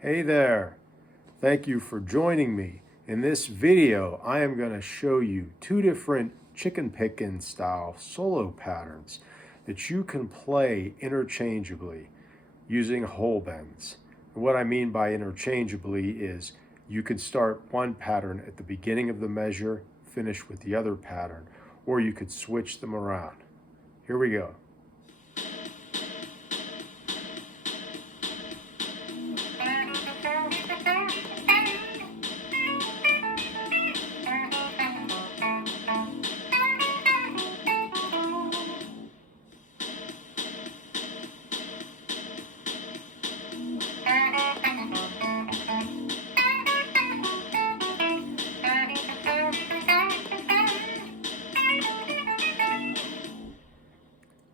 Hey there, thank you for joining me. In this video, I am going to show you two different chicken-pickin style solo patterns that you can play interchangeably using whole bends. And what I mean by interchangeably is you could start one pattern at the beginning of the measure, finish with the other pattern, or you could switch them around. Here we go.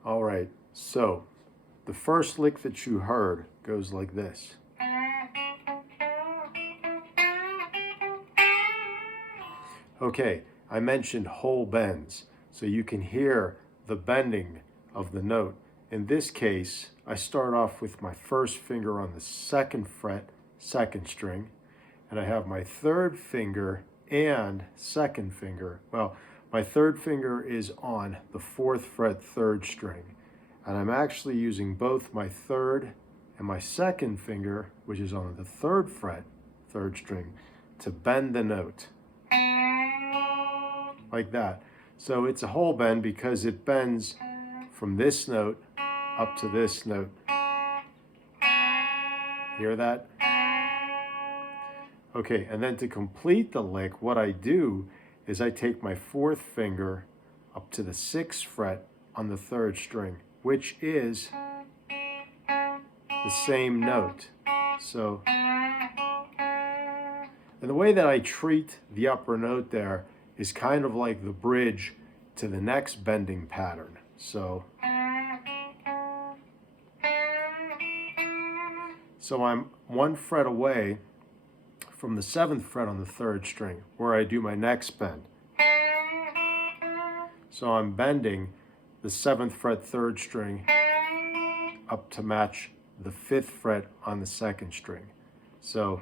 All right, so the first lick that you heard goes like this. Okay, I mentioned whole bends, so you can hear the bending of the note. In this case, I start off with my first finger on the second fret, second string, and I have my third finger and second finger. Well, my third finger is on the fourth fret, third string, and I'm actually using both my third and my second finger, which is on the third fret, third string, to bend the note. Like that. So it's a whole bend because it bends from this note up to this note. Hear that? Okay, and then to complete the lick, what I do is I take my fourth finger up to the sixth fret on the third string, which is the same note. So, and the way that I treat the upper note there is kind of like the bridge to the next bending pattern. So I'm one fret away from the seventh fret on the third string where I do my next bend. So I'm bending the seventh fret third string up to match the fifth fret on the second string. So,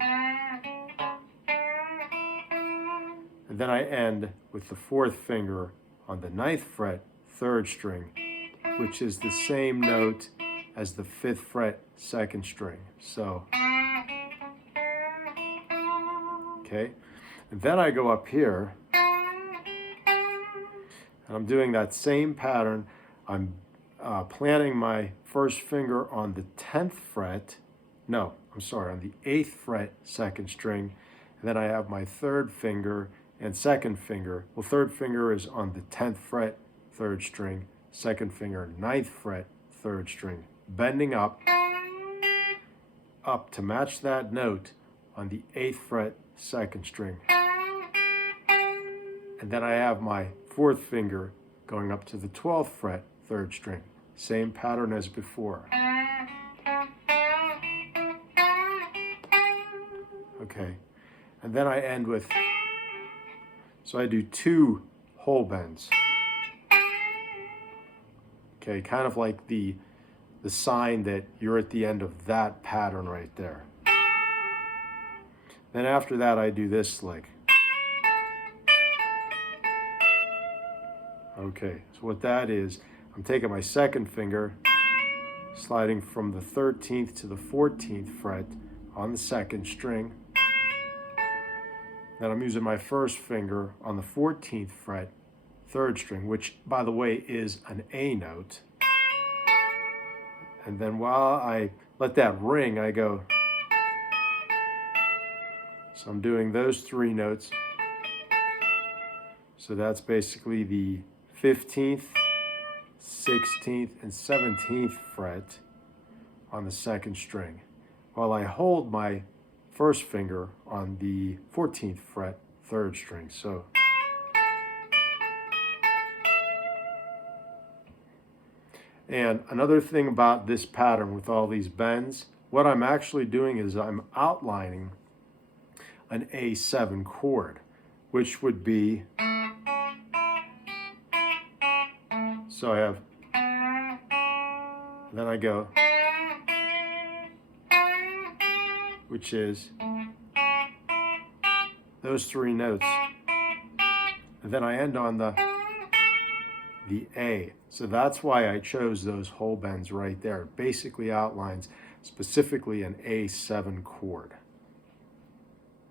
and then I end with the fourth finger on the ninth fret, third string, which is the same note as the fifth fret, second string. So, okay. And then I go up here, and I'm doing that same pattern. I'm planting my first finger on the 10th fret, on the 8th fret, second string, and then I have my third finger and second finger. Well, third finger is on the 10th fret, third string, second finger, 9th fret, third string, bending up to match that note on the 8th fret, second string. And then I have my fourth finger going up to the 12th fret, third string. Same pattern as before. Okay, and then I end with, so I do two whole bends. Okay, kind of like the sign that you're at the end of that pattern right there. Then after that, I do this lick. Okay, so what that is, I'm taking my second finger, sliding from the 13th to the 14th fret on the second string. Then I'm using my first finger on the 14th fret, third string, which, by the way, is an A note. And then while I let that ring, I go. So I'm doing those three notes. So that's basically the 15th, 16th, and 17th fret on the second string, while I hold my first finger on the 14th fret, third string. So, and another thing about this pattern with all these bends, what I'm actually doing is I'm outlining an A7 chord, which would be, so I have, then I go, which is those three notes. And then I end on the A. So that's why I chose those whole bends right there. It basically outlines specifically an A7 chord.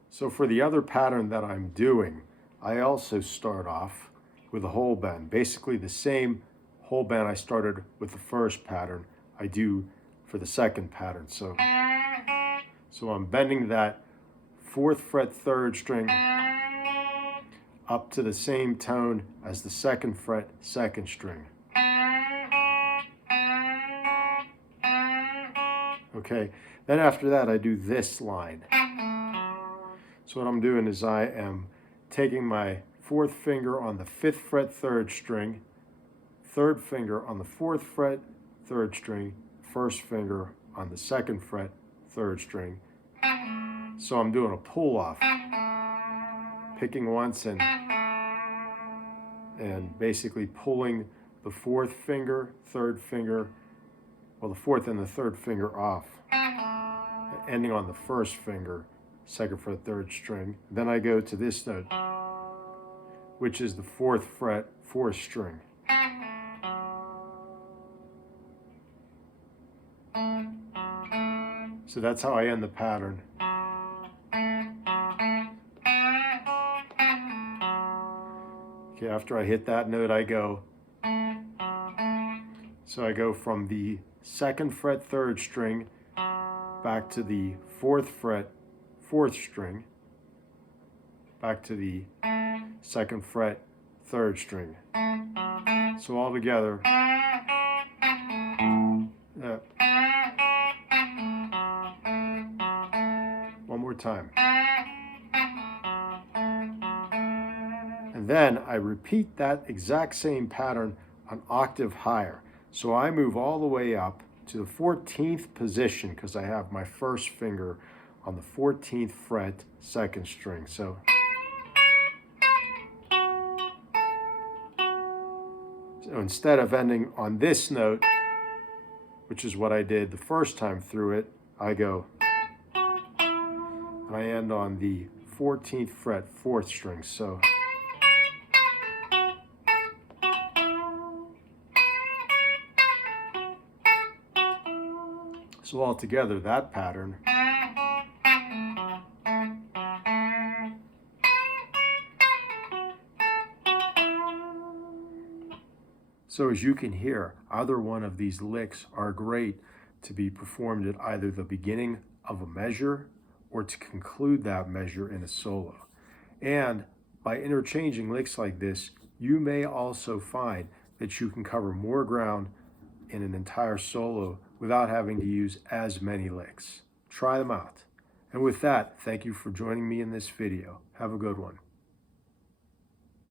So for the other pattern that I'm doing, I also start off with a whole bend. Basically the same whole bend I started with the first pattern, I do for the second pattern. So I'm bending that 4th fret 3rd string up to the same tone as the 2nd fret 2nd string. Okay, then after that I do this line. So what I'm doing is I am taking my 4th finger on the 5th fret 3rd string, 3rd finger on the 4th fret 3rd string, 1st finger on the 2nd fret 3rd string. So I'm doing a pull off, picking once and basically pulling the 4th finger, 3rd finger, well the 4th and the 3rd finger off, ending on the 1st finger, 2nd fret 3rd string. Then I go to this note, which is the 4th fret 4th string. So that's how I end the pattern. Okay, after I hit that note, I go. So I go from the 2nd fret 3rd string back to the 4th fret 4th string, back to the 2nd fret 3rd string. So all together. One more time. And then I repeat that exact same pattern an octave higher. So I move all the way up to the 14th position because I have my 1st finger on the 14th fret 2nd string. So instead of ending on this note, which is what I did the first time through it, I go and I end on the 14th fret 4th string. So altogether, that pattern So as you can hear, either one of these licks are great to be performed at either the beginning of a measure or to conclude that measure in a solo. And by interchanging licks like this, you may also find that you can cover more ground in an entire solo without having to use as many licks. Try them out. And with that, thank you for joining me in this video. Have a good one.